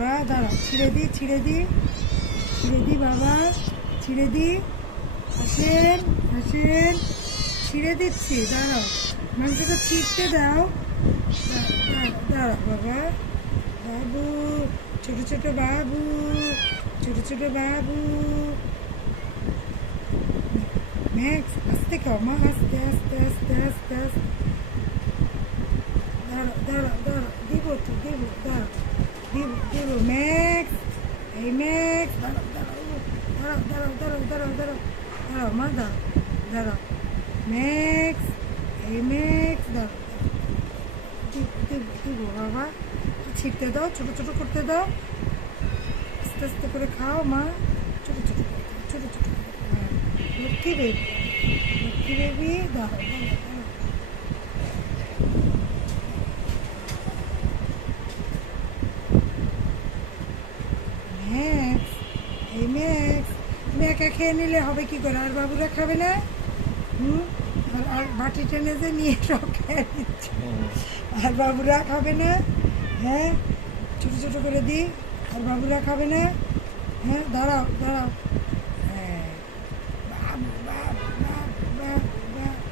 বাবা দাঁড়াও, ছিঁড়ে দি বাবা, ছিঁড়ে দি। আসেন আসেন, ছিঁড়ে দিচ্ছি, দাঁড়াও, মাংসটা ছিঁড়তে দাও। দাঁড়াও বাবা, বাবু, ছোট ছোট বাবু, ছোট ছোট বাবু। ম্যাক্স আস্তে খাও মা, আস্তে আস্তে আস্তে আস্তে আস্তে। দাঁড়াও, দিব তো, দিব, দিব ম্যাক্স, এই ম্যাক্স, দাঁড়াও মা, দাঁড়াও ম্যাক্স, এই ম্যাক্স, দিব বাবা, ছিটতে দাও, ছোট ছোট করতে দাও, আস্তে আস্তে করে খাও মা, ছোট ছোট করে, ছোট ছোট করে। হ্যাঁ, লক্ষ্মী বেবি, দাঁড়াও। ম্যাক্স, এই ম্যাক্স, তুমি একা খেয়ে নিলে হবে কি করে? আর বাবুরা খাবে না? আর বাটি টেনে যে নিয়ে সব খেয়ে নিচ্ছে, আর বাবুরা খাবে না? হ্যাঁ, ছোটো ছোটো করে দিই, আর বাবুরা খাবে না? হ্যাঁ, দাঁড়াও,